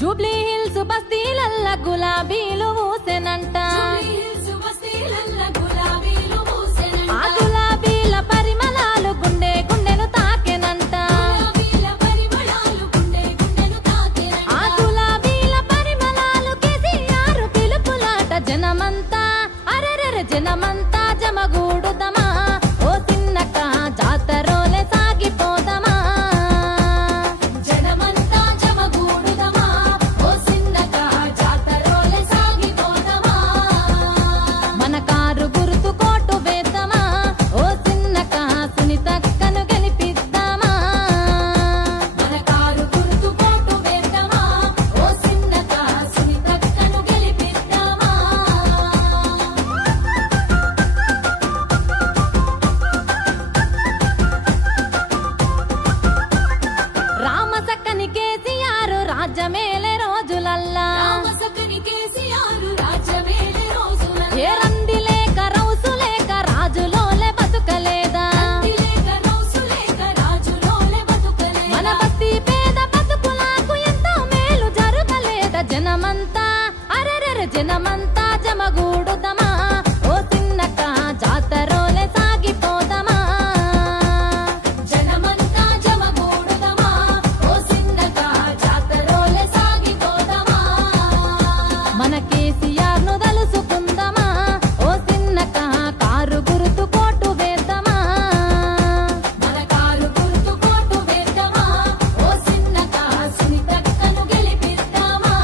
Jubilee hills బస్తీలల్ల గులాబీలు ఊసెనంట ఆ గులాబీల పరిమళాలు గుండె గుండెను తాకెనంట ఆ గులాబీల పరిమళాలు కేసీఆర్ పిలుపులాట జనమంతా అరెరెరె జనమంతా జమగూడుదమా ఓ చిన్నక జాతరోలే సాగిపోదమా జనమంతా జమగూడుదమా ఓ చిన్నక జాతరోలే సాగిపోదమా మన కారు గుర్తు కోటు వేద్దామా ఓ చిన్నక సునీతక్కను గెలిపిద్దామా మన కారు గుర్తు కోటు వేద్దామా ఓ చిన్నక సునీతక్కను గెలిపిద్దామా రామసక్కని కేసీఆర్ రాజ్యమేలే రోజులల్లా ఏ రంది లేక రౌసు లేక రాజులోలే బతుకలేదా మన బస్తీ పేద బతుకులకు ఎంతో మేలు జరగలేదా జనమంతా అరెరెరె జనమంతా జమగూడుదమా ఓ చిన్నక జాతరోలే సాగిపోదమా జనమంతా జమగూడుదమా ఓ చిన్నక జాతరోలే సాగిపోదమా మన కేసీఆర్ ను దలుసుకుందమా ఓ చిన్నక కారు గుర్తు కోటు వేద్దామా మన కారు గుర్తు కోటు వేద్దామా ఓ చిన్నక సునీతక్కను గెలిపిద్దామా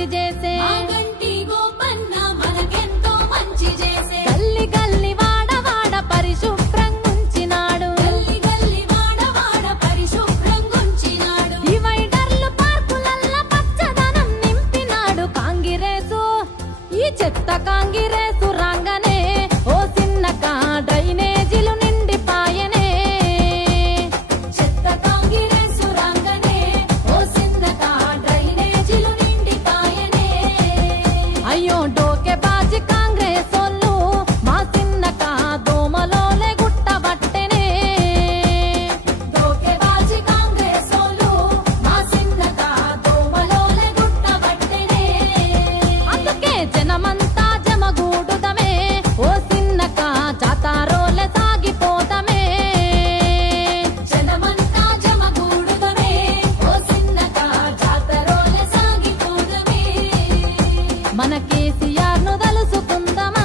మంచి చేసే ఆ గంటి గోపన్న మనకెంతో మంచి చేసే గల్లి గల్లి వాడ వాడ పరిశుభ్రంగుంచినాడు గల్లి గల్లి వాడ వాడ పరిశుభ్రంగుంచినాడు డివైడర్లు పార్కులల్ల పచ్చదనం నింపినాడు కాంగిరేసు ఈ చెత్త కాంగిరేసు రాంగనే ఓ సిన్నక డ్రైనేజీలు నిండిపాయనే చెత్త కాంగిరేసు రాంగనే ఓ సిన్నక డ్రైనేజీలు నిండిపాయనే అయ్యో డోకే బాజి కాంగ్రెసోళ్ళు మా సిన్నక దోమలోలే గుట్టబట్టెనే దోకెబాజీ కాంగ్రెసోళ్ళు మా సిన్నక దోమలోలే గుట్టబట్టెనే అందుకే జనమంతా జమగూడుదమే ఓ సిన్నక జాతారోలే సాగిపోదమే జనమంతా జమగూడుదమే ఓ సిన్నక జాతరోలే సాగిపోదమే మన కేసీఆర్ ను తలుసుకుందమా